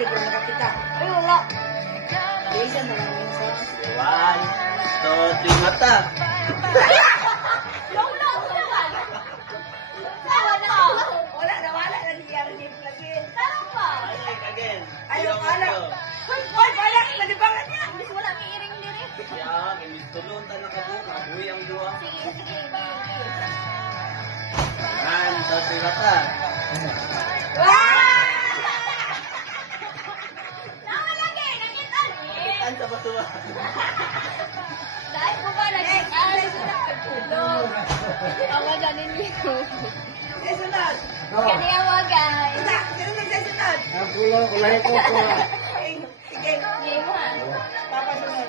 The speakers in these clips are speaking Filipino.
di ko nakapita. Ay, wala. Isa na lang yung sa... 1, 2, 3, mata. Wala na, wala na niya rin yung plugin. Again. Ayaw, wala. Hoy, wala, nalibangan niya. Wala may iring diri. Yan, tulong ta nakabuka. Uy, ang duwa. Sige, sige. 1, 2, 3, mata. Ang sa batuwa. Dahil ko ba nag-tulog? Awa na ninyo. Sunod. Kani awa, guys. Isa, sino nagsasunod? Ang kulang, kulay ko po. Sige, Sige mo, ha? papasunod.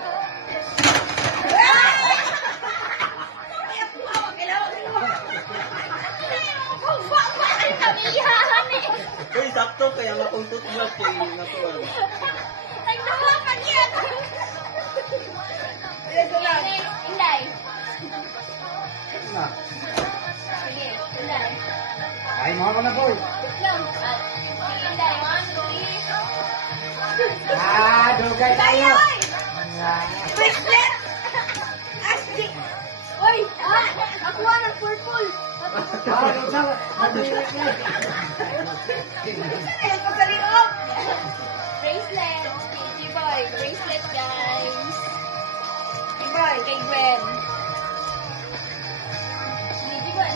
Ay, kamiyahan eh. Uy, sakto kaya mapuntot mo po yung natuwa. Nagdawa ka niya. Sige, sunod. Inday. Na. Sige, Inday. Ay, mga ka na, boy. Lang. Inday, 1, 2, 3. Ah, dugay tayo. Bracelet! Ashley! Uy! Ako ng purple. Ah, dugay. Mabilis na. Ay, pagkaliog! Bracelet. KG boy. Bracelet, guys. Ibay! Kay Gwen. KG boy.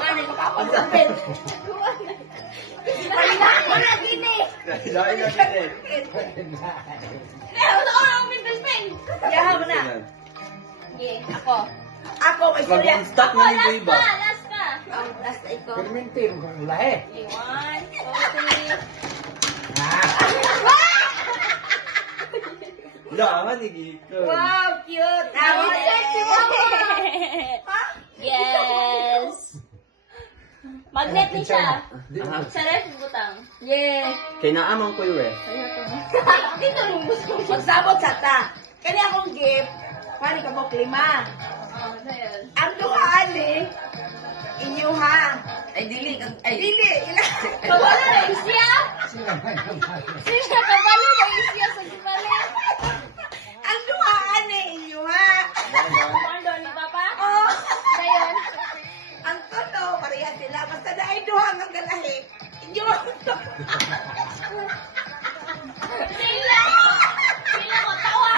Ano, makapagbubin! Wala, gini! Dahil na din. Meron ako ng may best friend. Yahaw mo na. Sige, ako. Ako, may istorya. Mag-stop Ako, na yung last iba. pa, last pa. Last na ikaw. Permintir, lahe. Okay, 1, 2, 3. Ah, Laman ni Gito. Wow, cute! Happy birthday, Mama! Ha? Yes! Magnet ni siya. Aha. Sa ref butang. Yeah. Kinaamang ko yung Dito yung gusto ko. Magsabot sa ta. Kani akong gift. Pari ka mo klima. Oh, ano yun? Ang duhaan eh. Inyo ha. Ay, dili. Dili. Kabalo na isya? sila man naman. Siya, kabalo na isya sa gimali. Ang duhaan eh. Inyo ha. Kondo ni Papa? Oh. Ngayon? Ang tono. Pareha sila. Basta na ay duhaan ang galahi. Inyo. Sila! Sila ko tawa!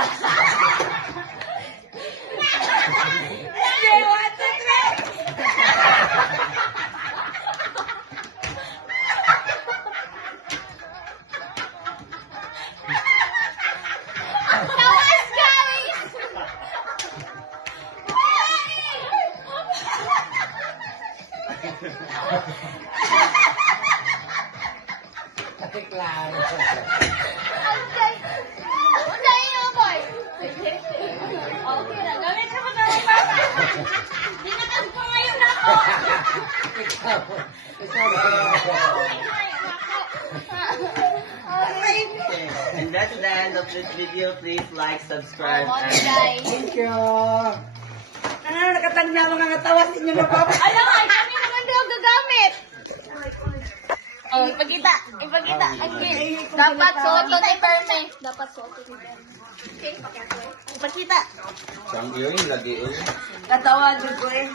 Okay, 1, 2, 3. Tawas, guys! Sakit lang. Anday! Anday yun, boy! Okay na, gamit sa mga Papa! Dinatag ko ngayon ako! Ikaw. Ikaw na. And that's the end of this video. Please like, subscribe, Oh, and guys! Thank you. Ano, nakatanda mga ngatawas inyo na papa. Alam nga, kami naman daw gagamit! Oh, ipagkita! Ipagkita! Okay. Dapat soto ni Perme. Dapat soto ni Perme. Okay, ipagkita! Sang yun, lagi yun. Katawa ko eh.